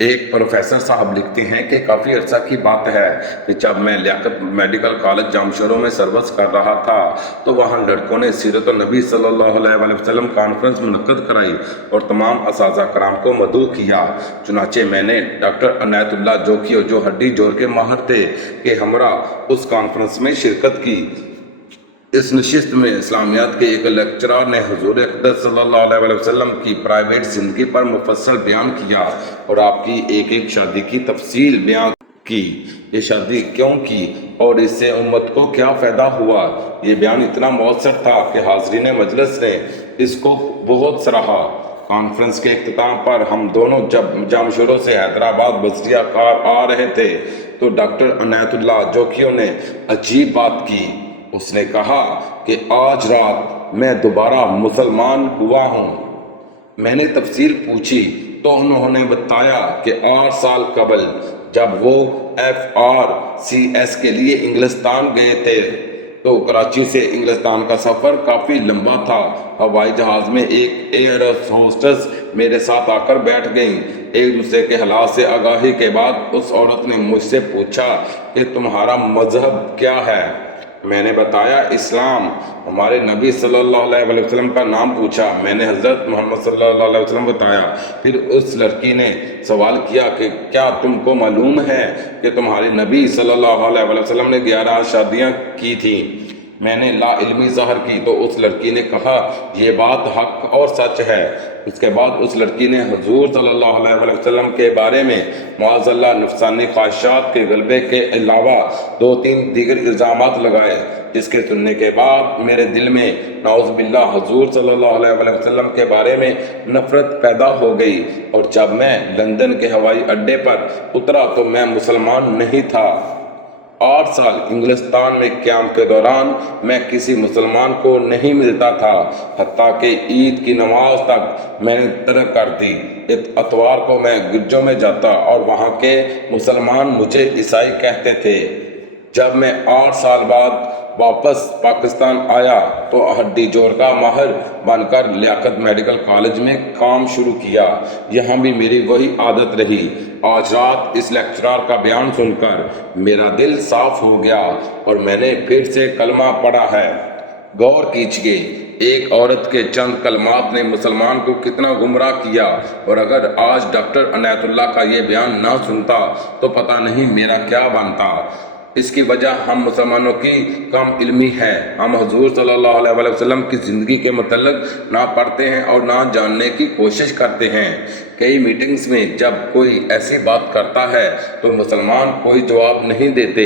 ایک پروفیسر صاحب لکھتے ہیں کہ کافی عرصہ کی بات ہے کہ جب میں لیاقت میڈیکل کالج جامشورو میں سروس کر رہا تھا تو وہاں لڑکوں نے سیرت النبی صلی اللہ علیہ وسلم کانفرنس منعقد کرائی اور تمام اساتذہ کرام کو مدعو کیا۔ چنانچہ میں نے ڈاکٹر عنایت اللہ جوکیو جو ہڈی جوڑ کے ماہر تھے کہ ہمراہ اس کانفرنس میں شرکت کی۔ اس نشست میں اسلامیات کے ایک لیکچرار نے حضور اقدس صلی اللہ علیہ وسلم کی پرائیویٹ زندگی پر مفصل بیان کیا اور آپ کی ایک ایک شادی کی تفصیل بیان کی، یہ شادی کیوں کی اور اس سے امت کو کیا فائدہ ہوا۔ یہ بیان اتنا مؤثر تھا کہ حاضرین مجلس نے اس کو بہت سراہا۔ کانفرنس کے اختتام پر ہم دونوں جب جامشورو سے حیدرآباد بصریہ کار آ رہے تھے تو ڈاکٹر عنایت اللہ جوکیو نے عجیب بات کی۔ اس نے کہا کہ آج رات میں دوبارہ مسلمان ہوا ہوں۔ میں نے تفصیل پوچھی تو انہوں نے بتایا کہ 8 سال قبل جب وہ FRCS کے لیے انگلستان گئے تھے تو کراچی سے انگلستان کا سفر کافی لمبا تھا۔ ہوائی جہاز میں ایک ایئر ہوسٹس میرے ساتھ آ کر بیٹھ گئیں۔ ایک دوسرے کے حالات سے آگاہی کے بعد اس عورت نے مجھ سے پوچھا کہ تمہارا مذہب کیا ہے؟ میں نے بتایا اسلام۔ ہمارے نبی صلی اللہ علیہ وسلم کا نام پوچھا۔ میں نے حضرت محمد صلی اللہ علیہ وسلم بتایا۔ پھر اس لڑکی نے سوال کیا کہ کیا تم کو معلوم ہے کہ تمہارے نبی صلی اللہ علیہ وسلم نے 11 شادیاں کی تھیں؟ میں نے لا علمی ظاہر کی تو اس لڑکی نے کہا یہ بات حق اور سچ ہے۔ اس کے بعد اس لڑکی نے حضور صلی اللہ علیہ وسلم کے بارے میں معاذ اللہ نفسانی خواہشات کے غلبے کے علاوہ 2-3 دیگر الزامات لگائے، جس کے سننے کے بعد میرے دل میں نعوذ باللہ حضور صلی اللہ علیہ وسلم کے بارے میں نفرت پیدا ہو گئی، اور جب میں لندن کے ہوائی اڈے پر اترا تو میں مسلمان نہیں تھا۔ 8 سال انگلستان میں قیام کے دوران میں کسی مسلمان کو نہیں ملتا تھا، حتیٰ کہ عید کی نماز تک میں نے ترک کر دی۔ اتوار کو میں گرجوں میں جاتا اور وہاں کے مسلمان مجھے عیسائی کہتے تھے۔ جب میں 8 سال بعد واپس پاکستان آیا تو ہڈی جوڑ کا ماہر بن کر لیاقت میڈیکل کالج میں کام شروع کیا۔ یہاں بھی میری وہی عادت رہی۔ آج رات اس لیکچرار کا بیان سن کر میرا دل صاف ہو گیا اور میں نے پھر سے کلمہ پڑھا ہے۔ غور کیجئے، ایک عورت کے چند کلمات نے مسلمان کو کتنا گمراہ کیا، اور اگر آج ڈاکٹر عنایت اللہ کا یہ بیان نہ سنتا تو پتہ نہیں میرا کیا بنتا۔ اس کی وجہ ہم مسلمانوں کی کم علمی ہے۔ ہم حضور صلی اللہ علیہ وسلم کی زندگی کے متعلق نہ پڑھتے ہیں اور نہ جاننے کی کوشش کرتے ہیں۔ کئی میٹنگز میں جب کوئی ایسی بات کرتا ہے تو مسلمان کوئی جواب نہیں دیتے،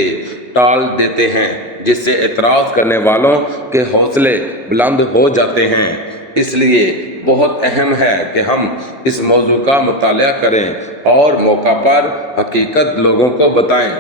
ٹال دیتے ہیں، جس سے اعتراض کرنے والوں کے حوصلے بلند ہو جاتے ہیں۔ اس لیے بہت اہم ہے کہ ہم اس موضوع کا مطالعہ کریں اور موقع پر حقیقت لوگوں کو بتائیں۔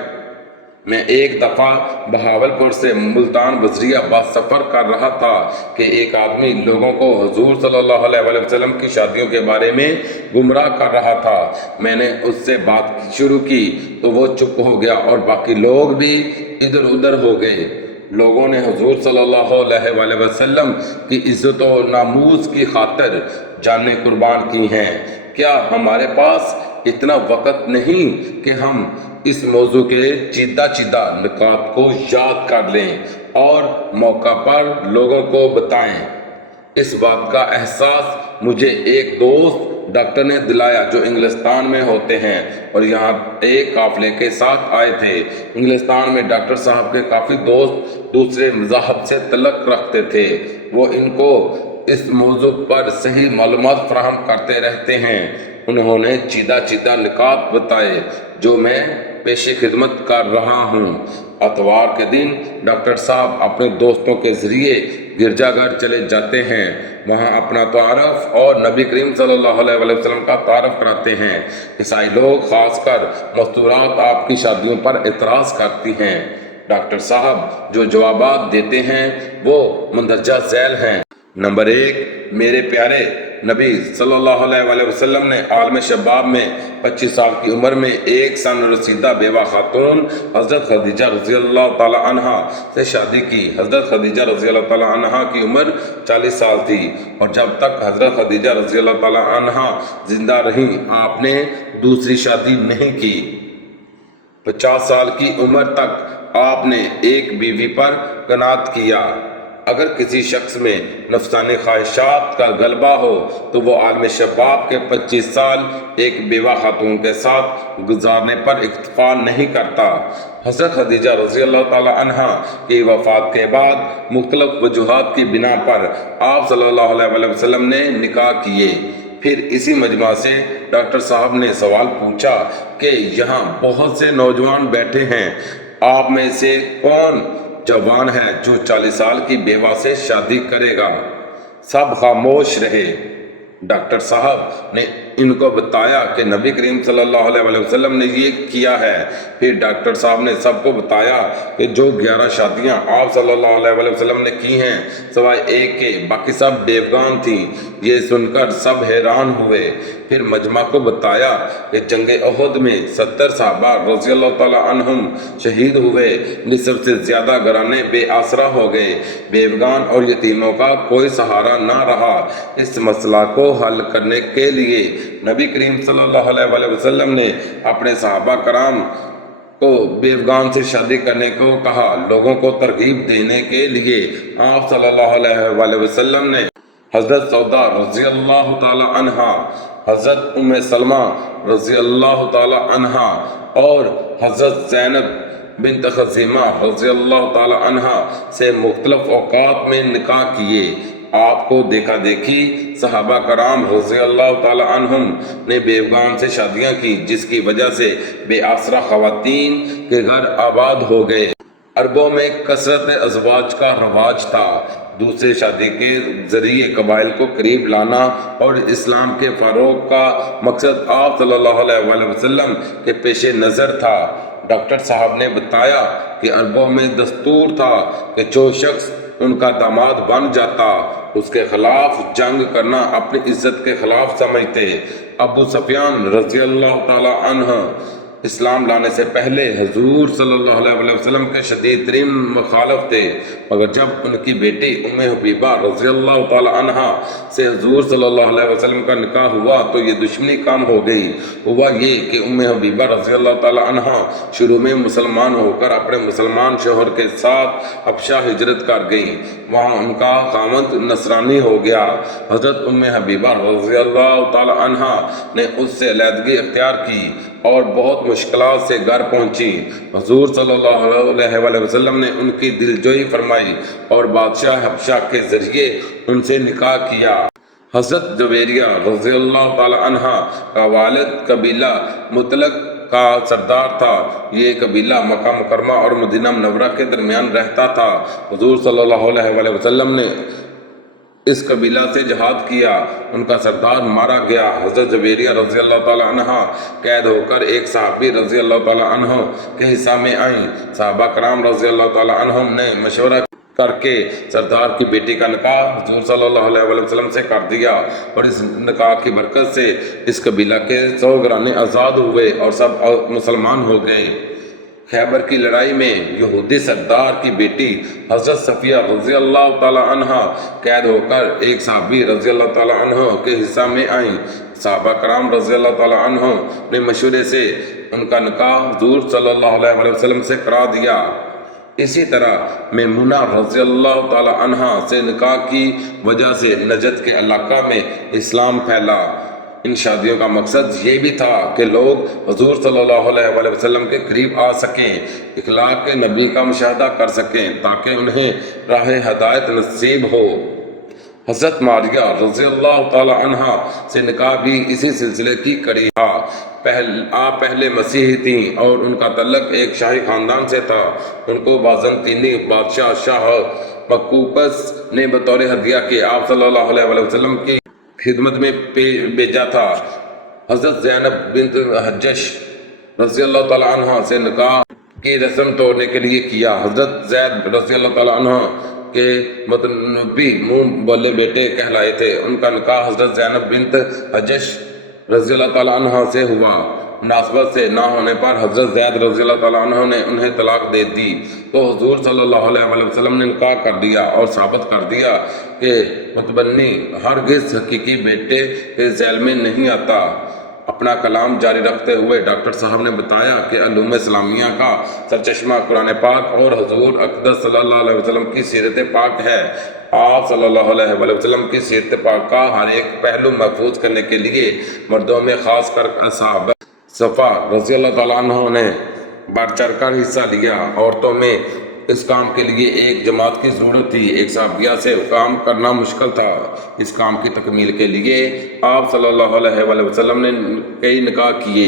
میں ایک دفعہ بہاولپور سے ملتان بصریہ بس سفر کر رہا تھا کہ ایک آدمی لوگوں کو حضور صلی اللہ علیہ وسلم کی شادیوں کے بارے میں گمراہ کر رہا تھا۔ میں نے اس سے بات شروع کی تو وہ چپ ہو گیا اور باقی لوگ بھی ادھر ادھر ہو گئے۔ لوگوں نے حضور صلی اللہ علیہ وسلم کی عزت و ناموس کی خاطر جانیں قربان کی ہیں۔ کیا ہمارے پاس اتنا وقت نہیں کہ ہم اس موضوع کے چیدہ نکات کو یاد کر لیں اور موقع پر لوگوں کو بتائیں؟ اس بات کا احساس مجھے ایک دوست ڈاکٹر نے دلایا جو انگلستان میں ہوتے ہیں اور یہاں ایک قافلے کے ساتھ آئے تھے۔ انگلستان میں ڈاکٹر صاحب کے کافی دوست دوسرے مذاہب سے تعلق رکھتے تھے۔ وہ ان کو اس موضوع پر صحیح معلومات فراہم کرتے رہتے ہیں۔ انہوں نے چیدہ نکات بتائے جو میں پیش خدمت کر رہا ہوں۔ اتوار کے دن ڈاکٹر صاحب اپنے دوستوں کے ذریعے گرجا گھر چلے جاتے ہیں، وہاں اپنا تعارف اور نبی کریم صلی اللہ علیہ وسلم کا تعارف کراتے ہیں۔ عیسائی لوگ خاص کر مستورات آپ کی شادیوں پر اعتراض کرتی ہیں۔ ڈاکٹر صاحب جو جوابات دیتے ہیں وہ مندرجہ ذیل ہیں۔ نمبر 1، میرے پیارے نبی صلی اللہ علیہ وسلم نے عالم شباب میں 25 سال کی عمر میں ایک سن رسیدہ بیوہ خاتون حضرت خدیجہ رضی اللہ تعالی عنہ سے شادی کی۔ حضرت خدیجہ رضی اللہ تعالی عنہ کی عمر 40 سال تھی اور جب تک حضرت خدیجہ رضی اللہ تعالی عنہ زندہ رہی آپ نے دوسری شادی نہیں کی۔ 50 سال کی عمر تک آپ نے ایک بیوی پر قناعت کیا۔ اگر کسی شخص میں نفسانی خواہشات کا غلبہ ہو تو وہ عالم شباب کے 25 سال ایک بیوہ خاتون کے ساتھ گزارنے پر اکتفا نہیں کرتا۔ حضرت خدیجہ رضی اللہ تعالی عنہ کی وفات کے بعد مختلف وجوہات کی بنا پر آپ صلی اللہ علیہ وسلم نے نکاح کیے۔ پھر اسی مجمع سے ڈاکٹر صاحب نے سوال پوچھا کہ یہاں بہت سے نوجوان بیٹھے ہیں، آپ میں سے کون جوان ہے جو 40 سال کی بیوہ سے شادی کرے گا؟ سب خاموش رہے۔ ڈاکٹر صاحب نے ان کو بتایا کہ نبی کریم صلی اللہ علیہ وسلم نے یہ کیا ہے۔ پھر ڈاکٹر صاحب نے سب کو بتایا کہ جو 11 شادیاں آپ صلی اللہ علیہ وسلم نے کی ہیں سوائے ایک کے باقی سب بیوگان تھیں۔ یہ سن کر سب حیران ہوئے۔ پھر مجمع کو بتایا کہ جنگ احد میں 70 صحابہ رضی اللہ تعالی عنہم شہید ہوئے، نصف سے زیادہ گھرانے بے آسرا ہو گئے، بیوگان اور یتیموں کا کوئی سہارا نہ رہا۔ اس مسئلہ کو حل کرنے کے لیے نبی کریم صلی اللہ علیہ وسلم نے اپنے صحابہ کرام کو بیوگان سے شادی کرنے کو کہا۔ لوگوں کو ترغیب دینے کے لیے آپ صلی اللہ علیہ وسلم نے حضرت سودا رضی اللہ تعالی عنہا، حضرت ام سلمہ رضی اللہ تعالی عنہا اور حضرت زینب بنت خزیمہ رضی اللہ تعالی عنہا سے مختلف اوقات میں نکاح کیے۔ آپ کو دیکھا دیکھی صحابہ کرام رضی اللہ تعالی عنہم نے بیوگان سے شادیاں کی، جس کی وجہ سے بے آسرا خواتین کے گھر آباد ہو گئے۔ عربوں میں کثرت ازواج کا رواج تھا۔ دوسرے شادی کے ذریعے قبائل کو قریب لانا اور اسلام کے فروغ کا مقصد آپ صلی اللہ علیہ وسلم کے پیش نظر تھا۔ ڈاکٹر صاحب نے بتایا کہ عربوں میں دستور تھا کہ جو شخص ان کا داماد بن جاتا اس کے خلاف جنگ کرنا اپنی عزت کے خلاف سمجھتے۔ ابو سفیان رضی اللہ تعالی عنہ اسلام لانے سے پہلے حضور صلی اللہ علیہ وسلم کے شدید ترین مخالف تھے، مگر جب ان کی بیٹی ام حبیبہ رضی اللہ تعالی عنہ سے حضور صلی اللہ علیہ وسلم کا نکاح ہوا تو یہ دشمنی کم ہو گئی۔ ہوا یہ کہ ام حبیبہ رضی اللہ تعالی عنہ شروع میں مسلمان ہو کر اپنے مسلمان شوہر کے ساتھ حبشہ ہجرت کر گئیں، وہاں ان کا خاوند نصرانی ہو گیا۔ حضرت ام حبیبہ رضی اللہ تعالی عنہ نے اس سے علیحدگی اختیار کی اور بہت مشکلات سے گھر پہنچی۔ حضور صلی اللہ علیہ وسلم نے ان کی دلجوئی فرمائی اور بادشاہ حبشہ کے ذریعے ان سے نکاح کیا۔ حضرت جویریہ رضی اللہ تعالی عنہ کا والد قبیلہ مطلق کا سردار تھا۔ یہ قبیلہ مکہ مکرمہ اور مدینہ منورہ کے درمیان رہتا تھا۔ حضور صلی اللہ علیہ وسلم نے اس قبیلہ سے جہاد کیا، ان کا سردار مارا گیا۔ حضرت جویریہ رضی اللہ تعالی عنہ قید ہو کر ایک صحابی رضی اللہ تعالی عنہ کے حصہ میں آئیں۔ صحابہ کرام رضی اللہ تعالی عنہ نے مشورہ کر کے سردار کی بیٹی کا نکاح حضور صلی اللہ علیہ وسلم سے کر دیا اور اس نکاح کی برکت سے اس قبیلہ کے 100 گھرانے آزاد ہوئے اور سب مسلمان ہو گئے۔ خیبر کی لڑائی میں یہودی سردار کی بیٹی حضرت صفیہ رضی اللہ تعالی عنہ قید ہو کر ایک صحابی رضی اللہ تعالی عنہ کے حصہ میں آئیں۔ صحابہ کرام رضی اللہ تعالی عنہ نے مشورے سے ان کا نکاح حضور صلی اللہ علیہ وسلم سے کرا دیا۔ اسی طرح میمونہ رضی اللہ تعالی عنہ سے نکاح کی وجہ سے نجد کے علاقہ میں اسلام پھیلا۔ ان شادیوں کا مقصد یہ بھی تھا کہ لوگ حضور صلی اللہ علیہ وسلم کے قریب آ سکیں، اخلاق کے نبی کا مشاہدہ کر سکیں تاکہ انہیں راہ ہدایت نصیب ہو۔ حضرت ماریہ رضی اللہ تعالی عنہ سے نکاح بھی اسی سلسلے کی کڑی تھا۔ آپ پہلے مسیحی تھیں اور ان کا تعلق ایک شاہی خاندان سے تھا۔ ان کو بازنطینی بادشاہ شاہ مقوقس نے بطور ہدیہ کے آپ صلی اللہ علیہ وسلم کی خدمت میں بھیجا تھا۔ حضرت زینب بنت حجش رضی اللہ تعالی عنہ سے نکاح کی رسم توڑنے کے لیے کیا۔ حضرت زید رضی اللہ تعالی عنہ کے متنبی منہ بولے بیٹے کہلائے تھے۔ ان کا نکاح حضرت زینب بنت حجش رضی اللہ تعالیٰ عنہ سے ہوا۔ مناسبت سے نہ ہونے پر حضرت زید رضی اللہ تعالیٰ عنہ نے انہیں طلاق دے دی تو حضور صلی اللہ علیہ وسلم نے نکاح کر دیا اور ثابت کر دیا کہ متبنی ہرگز حقیقی بیٹے کے ذیل میں نہیں آتا۔ اپنا کلام جاری رکھتے ہوئے ڈاکٹر صاحب نے بتایا کہ علوم اسلامیہ کا سرچشمہ قرآن پاک اور حضور اقدس صلی اللہ علیہ وسلم کی سیرت پاک ہے۔ آپ صلی اللہ علیہ وسلم کی سیرت پاک کا ہر ایک پہلو محفوظ کرنے کے لیے مردوں میں خاص کر اصحاب صفا رضی اللہ تعالیٰ عنہ نے بڑھ چڑھ کر حصہ لیا۔ عورتوں میں اس کام کے لیے ایک جماعت کی ضرورت تھی۔ ایک صحابیہ سے کام کرنا مشکل تھا۔ اس کام کی تکمیل کے لیے آپ صلی اللہ علیہ وسلم نے کئی نکاح کیے۔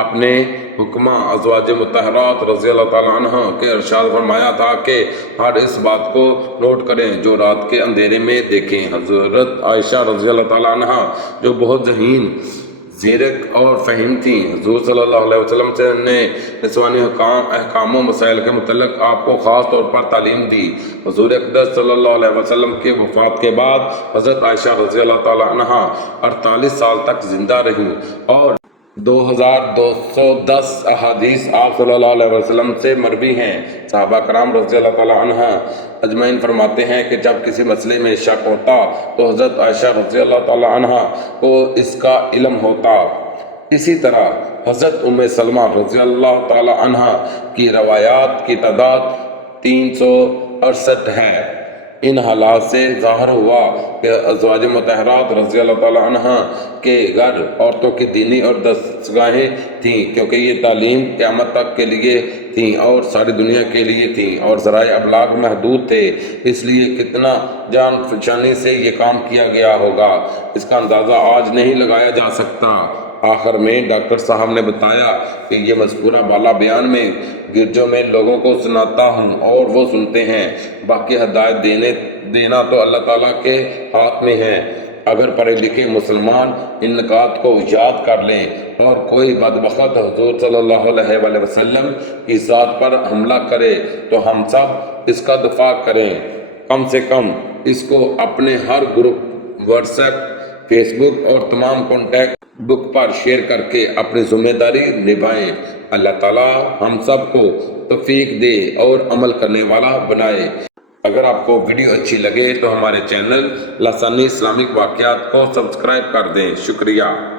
آپ نے حکمہ ازواج مطہرات رضی اللہ تعالیٰ عنہ کے ارشاد فرمایا تھا کہ ہر اس بات کو نوٹ کریں جو رات کے اندھیرے میں دیکھیں۔ حضرت عائشہ رضی اللہ تعالیٰ عنہ جو بہت ذہین، زیرک اور فہیم تھیں، حضور صلی اللہ علیہ وسلم سے نے نسوانی احکام و مسائل کے متعلق آپ کو خاص طور پر تعلیم دی۔ حضور اقدس صلی اللہ علیہ وسلم کے وفات کے بعد حضرت عائشہ رضی اللہ تعالیٰ عنہ 48 سال تک زندہ رہیں اور 2210 احادیث آپ صلی اللہ علیہ وسلم سے مروی ہیں۔ صحابہ کرام رضی اللہ تعالیٰ عنہ اجمعین فرماتے ہیں کہ جب کسی مسئلے میں شک ہوتا تو حضرت عائشہ رضی اللہ تعالیٰ عنہ کو اس کا علم ہوتا۔ اسی طرح حضرت ام سلمہ رضی اللہ تعالیٰ عنہ کی روایات کی تعداد 368 ہے۔ ان حالات سے ظاہر ہوا کہ ازواج مطہرات رضی اللہ تعالیٰ عنہ کے گھر عورتوں کی دینی اور دستگاہیں تھیں، کیونکہ یہ تعلیم قیامت تک کے لیے تھیں اور ساری دنیا کے لیے تھیں اور ذرائع ابلاغ محدود تھے، اس لیے کتنا جان فشانی سے یہ کام کیا گیا ہوگا اس کا اندازہ آج نہیں لگایا جا سکتا۔ آخر میں ڈاکٹر صاحب نے بتایا کہ یہ مذکورہ بالا بیان میں گرجوں میں لوگوں کو سناتا ہوں اور وہ سنتے ہیں، باقی ہدایت دینا تو اللہ تعالیٰ کے ہاتھ میں ہے۔ اگر پڑھے لکھے مسلمان ان نکات کو یاد کر لیں اور کوئی بدبخت حضور صلی اللہ علیہ وسلم کی ذات پر حملہ کرے تو ہم سب اس کا دفاع کریں، کم سے کم اس کو اپنے ہر گروپ، واٹس ایپ، فیس بک اور تمام کانٹیکٹ بک پر شیئر کر کے اپنی ذمہ داری نبھائیں۔ اللہ تعالیٰ ہم سب کو توفیق دے اور عمل کرنے والا بنائے۔ اگر آپ کو ویڈیو اچھی لگے تو ہمارے چینل لسانی اسلامک واقعات کو سبسکرائب کر دیں۔ شکریہ۔